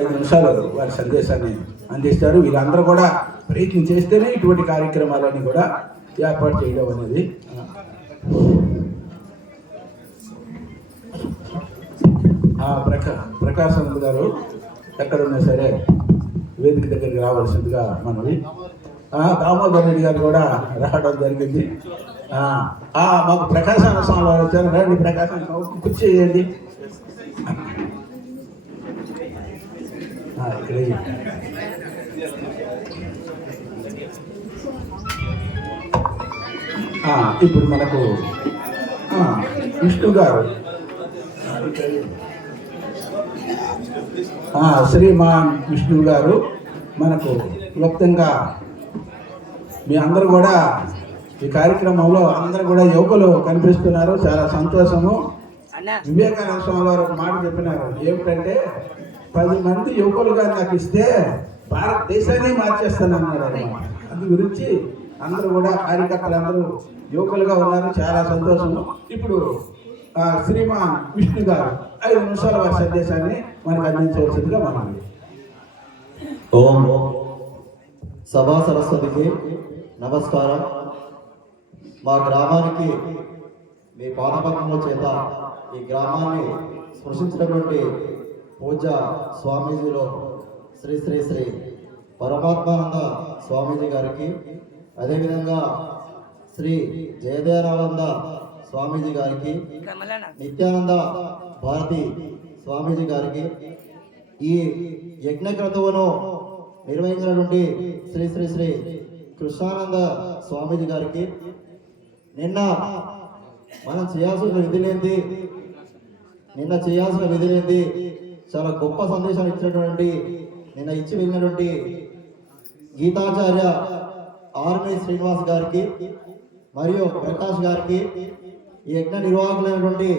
ఐదు నిమిషాలు వారి సందేశాన్ని అందిస్తారు. వీళ్ళందరూ కూడా ప్రయత్నం చేస్తేనే ఇటువంటి కార్యక్రమాలన్నీ కూడా ఏర్పాటు చేయడం అనేది ప్రకా ప్రకాశం గారు ఎక్కడున్నా సరే వేదిక దగ్గరికి రావాల్సిందిగా మనవి. దామోదర్ రెడ్డి గారు కూడా రావడం జరిగింది. మాకు ప్రకాశం స్వామి వారు వచ్చారు. రండి ప్రకాశం కుర్చీ చేయండి ఇక్కడే ఇప్పుడు మనకు విష్ణు గారు. శ్రీమాన్ విష్ణు గారు మనకు క్లుప్తంగా మీ అందరూ కూడా ఈ కార్యక్రమంలో అందరూ కూడా యువకులు కనిపిస్తున్నారు. చాలా సంతోషము. వివేకానంద స్వామి వారు ఒక మాట చెప్పినారు. ఏమిటంటే పది మంది యువకులుగా నాకు ఇస్తే భారతదేశాన్ని మార్చేస్తానన్నాడు అన్నమాట అందు గురించి అందరూ కూడా కార్యకర్తలు అందరూ యువకులుగా ఉన్నారు. చాలా సంతోషము ఇప్పుడు ఆ, శ్రీమాన్ విష్ణు గారు ఐదు నిమిషాల వారి సందేశాన్ని మనకు అందించవలసిందిగా మనం ఓం సభా సరస్వతికి నమస్కారం. మా గ్రామానికి మీ పాదపద్మముల చేత ఈ గ్రామాన్ని స్పృశించినటువంటి పూజ స్వామీజీలో శ్రీ శ్రీ శ్రీ పరమాత్మానంద స్వామీజీ గారికి అదేవిధంగా శ్రీ జయదేవానంద స్వామీజీ గారికి నిత్యానంద భారతి స్వామీజీ గారికి ఈ యజ్ఞక్రతువును నిర్వహించినటువంటి శ్రీ శ్రీ శ్రీ కృష్ణానంద స్వామీజీ గారికి నిన్న మనం చేయాల్సిన విధులేంది నిన్న చేయాల్సిన విధులేంది చాలా గొప్ప సందేశం ఇచ్చినటువంటి నిన్న ఇచ్చి వెళ్ళినటువంటి గీతాచార్య ఆర్మీ శ్రీనివాస్ గారికి మరియు ప్రకాష్ గారికి ఈ యజ్ఞ నిర్వాహకులైనటువంటి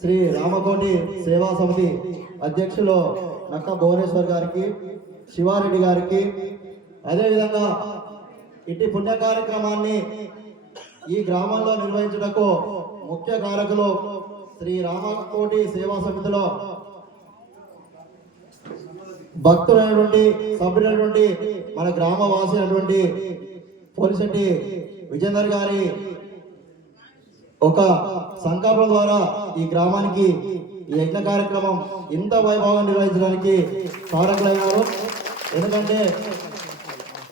శ్రీ రామకోటి సేవా సమితి అధ్యక్షులు నక్క భువనేశ్వర్ గారికి శివారెడ్డి గారికి అదేవిధంగా ఇట్టి పుణ్య కార్యక్రమాన్ని ఈ గ్రామంలో నిర్వహించుటకు ముఖ్య కారకులు శ్రీ రామకోటి సేవా సమితిలో భక్తులైనటువంటి సభ్యులైనటువంటి మన గ్రామవాసి అయినటువంటి పోలిశెట్టి విజేందర్ గారి ఒక సంకల్పం ద్వారా ఈ గ్రామానికి ఈ యజ్ఞ కార్యక్రమం ఇంత వైభవంగా నిర్వహించడానికి కారకులైనారు. ఎందుకంటే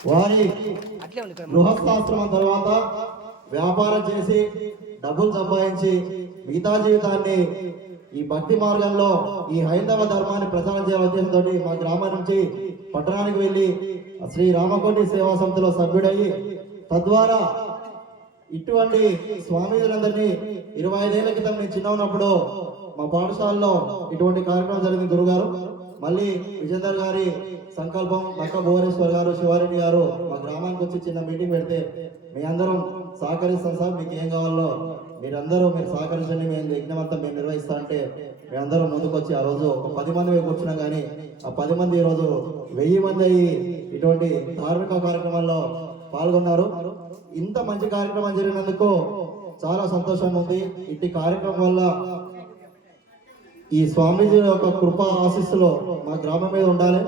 వారి గృహస్థాశ్రమం తర్వాత వ్యాపారం చేసి డబ్బులు సంపాదించి మిగతా జీవితాన్ని ఈ భక్తి మార్గంలో ఈ హైందవ ధర్మాన్ని ప్రచారం చేయాల ఉద్దేశంతో మా గ్రామం నుంచి పట్టణానికి వెళ్ళి శ్రీ రామకోటి సేవా సంస్థలో సభ్యుడయ్యి తద్వారా ఇటువంటి స్వామీజులందరినీ ఇరవై ఐదేళ్ళ క్రితం నేను చిన్న ఉన్నప్పుడు మా పాఠశాలలో ఇటువంటి కార్యక్రమం జరిగింది గురుగారు. మళ్ళీ విజేందర్ గారి సంకల్పం పక్క భువనేశ్వర్ గారు శివారెడ్డి గారు మా గ్రామానికి వచ్చి చిన్న మీటింగ్ పెడితే మీ అందరం సహకరిస్తాం సార్. మీకు ఏం కావాలో మీరందరూ మీరు సహకరించండి. మేము యజ్ఞం అంతా మేము నిర్వహిస్తా అంటే మేమందరం ముందుకు వచ్చి ఆ రోజు ఒక పది మంది కూర్చున్నాం కానీ ఆ పది మంది ఈ రోజు వెయ్యి మంది అయ్యి ఇటువంటి ధార్మిక కార్యక్రమాల్లో పాల్గొన్నారు. ఇంత మంచి కార్యక్రమం జరిగినందుకు చాలా సంతోషంగా ఉంది. ఇట్టి కార్యక్రమం వల్ల ఈ స్వామీజీ యొక్క కృప ఆశీస్సులో మా గ్రామం మీద ఉండాలి.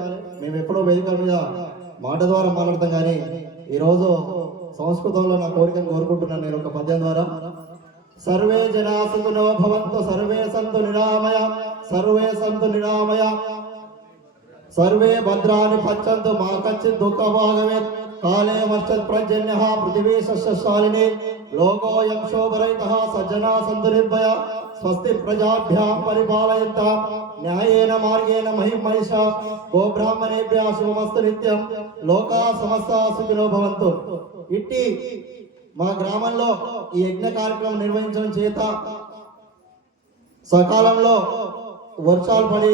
మేము ఎప్పుడో వేదికల మీద మాట ద్వారా మాట్లాడతాం కానీ ఈరోజు సంస్కృతంలో నా కోరికను కోరుకుంటున్నాను నేను ఒక పద్యం ద్వారా. సర్వే జనా సుఖినో భవంతు సర్వే సంతు నిరామయ సర్వే సంతు నిరామయ. సర్వే భద్రాన్ని పచ్చంతు మా కచ్చి దుఃఖ భాగమే వర్షత్ ప్రజన్య పృథివీ సస్యశాలిని లోకోయం శోభరహిత సజ్జనా సంతు స్వస్తి ప్రజాభ్య పరిపాలయంత న్యాయేన మార్గేణ మహిమహిష గోబ్రాహ్మణేభ్య శుభమస్తు నిత్యం లోకా సమస్త సుఖినో భవంతు ఇట్టి మా గ్రామంలో ఈ యజ్ఞ కార్యక్రమం నిర్వహించడం చేత సకాలంలో వర్షాలు పడి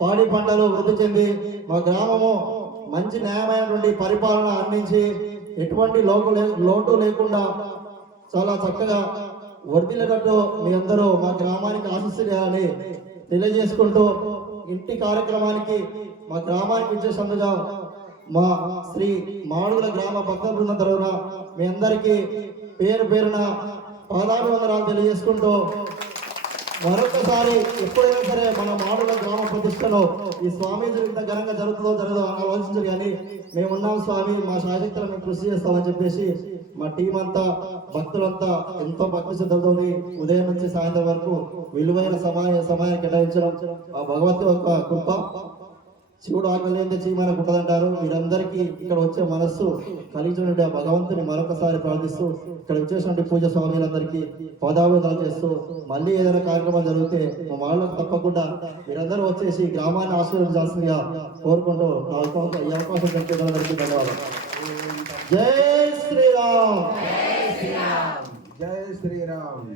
పాడి పంటలు వృద్ధి చెంది మా గ్రామము మంచి న్యాయమైనటువంటి పరిపాలన అందించి ఎటువంటి లోటు లే- లోటు లేకుండా చాలా చక్కగా వర్ధిల్లేటట్టు మీ అందరూ మా గ్రామానికి ఆశిస్తులేదని తెలియజేసుకుంటూ ఇంటి కార్యక్రమానికి మా గ్రామానికి ఇచ్చేసందుగా మా శ్రీ మాడుగుల గ్రామ భక్త బృందం తరఫున మీ అందరికీ పేరు పేరున పాదాభివందనాలు తెలియజేసుకుంటూ మరొకసారి ఎప్పుడైనా సరే మన మాడుల గ్రామ ప్రతిష్టలో ఈ స్వామీజీ ఇంత ఘనంగా జరుగుతుందో జరగదో ఆలోచించరు కానీ మేమున్నాం స్వామి మా శాశక్తులు మేము కృషి చేస్తామని చెప్పేసి మా టీం అంతా భక్తులంతా ఎంతో భక్తి శ్రద్ధతో ఉదయం నుంచి సాయంత్రం వరకు విలువైన సమయ సమయాన్ని కేటాయించడం ఆ భగవంతు యొక్క కృప. శివుడు ఆకలి చీమని పుట్టదంటారు. మీరందరికీ ఇక్కడ వచ్చే మనస్సు కలిగించినటువంటి ఆ భగవంతుని మరొకసారి ప్రార్థిస్తూ ఇక్కడ వచ్చేసినటువంటి పూజ స్వామిలందరికీ పదాభివృద్ధాలు చేస్తూ మళ్ళీ ఏదైనా కార్యక్రమం జరిగితే మా వాళ్ళకు తప్పకుండా మీరందరూ వచ్చేసి గ్రామాన్ని ఆశీర్వదించాల్సిందిగా కోరుకుంటూ నా అవకాశం ఈ అవకాశం కల్పించడానికి ధన్యవాదాలు. జై శ్రీరామ్. జై శ్రీరామ్.